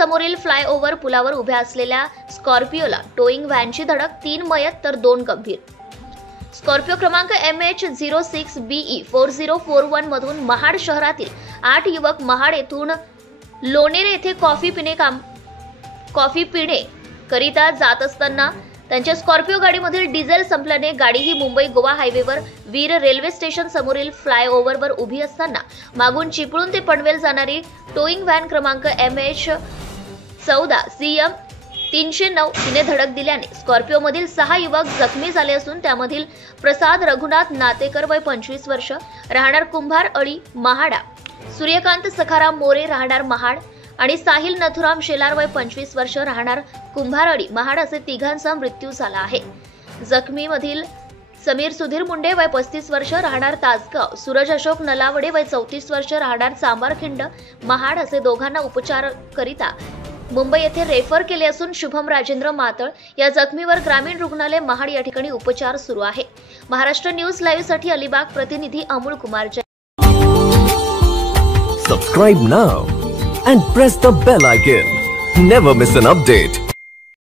समोरील फ्लायओव्हर पुलावर उभ्या असलेल्या स्कॉर्पिओला टोईंग व्हॅनची धडक, 3 मयत तर 2 गंभीर. स्कॉर्पिओ क्रमांक MH06BE4041 मधून महाड शहरातील 8 युवक महाड येथून लोणेर येथे कॉफी पिणे करिता जात असताना त्यांच्या स्कॉर्पिओ गाडीमधील डिझेल संपल्याने गाडी ही मुंबई गोवा हायवेवर वीर रेल्वे स्टेशन समोरील फ्लायओव्हरवर उभी असताना मागून चिपळूण ते पनवेल जाणारी टोईंग व्हॅन क्रमांक MH14CM 309 हिने धडक दिल्याने स्कॉर्पिओमधील 6 युवक जखमी झाले असून त्यामधील प्रसाद रघुनाथ नातेकर वय 25 वर्ष राहणार कुंभार अळी महाडा, सूर्यकांत सखाराम मोरे राहणार महाड आणि साहिल नथुराम शेलार वय 25 वर्ष राहणार कुंभारअडी महाड असे तिघांचा मृत्यू झाला आहे. जखमीमधील समीर सुधीर मुंडे वय 35 वर्ष राहणार तासगाव, सूरज अशोक नलावडे वय 34 वर्ष राहणार चांबारखिंड महाड असे दोघांना उपचाराकरिता मुंबई येथे रेफर केले असून शुभम राजेंद्र मातळ या जखमीवर ग्रामीण रुग्णालय महाड या ठिकाणी उपचार सुरू आहे. महाराष्ट्र न्यूज लाईव्ह साठी अलिबाग प्रतिनिधी Amol Kumar Jain. Subscribe now and press the bell icon. Never miss an update.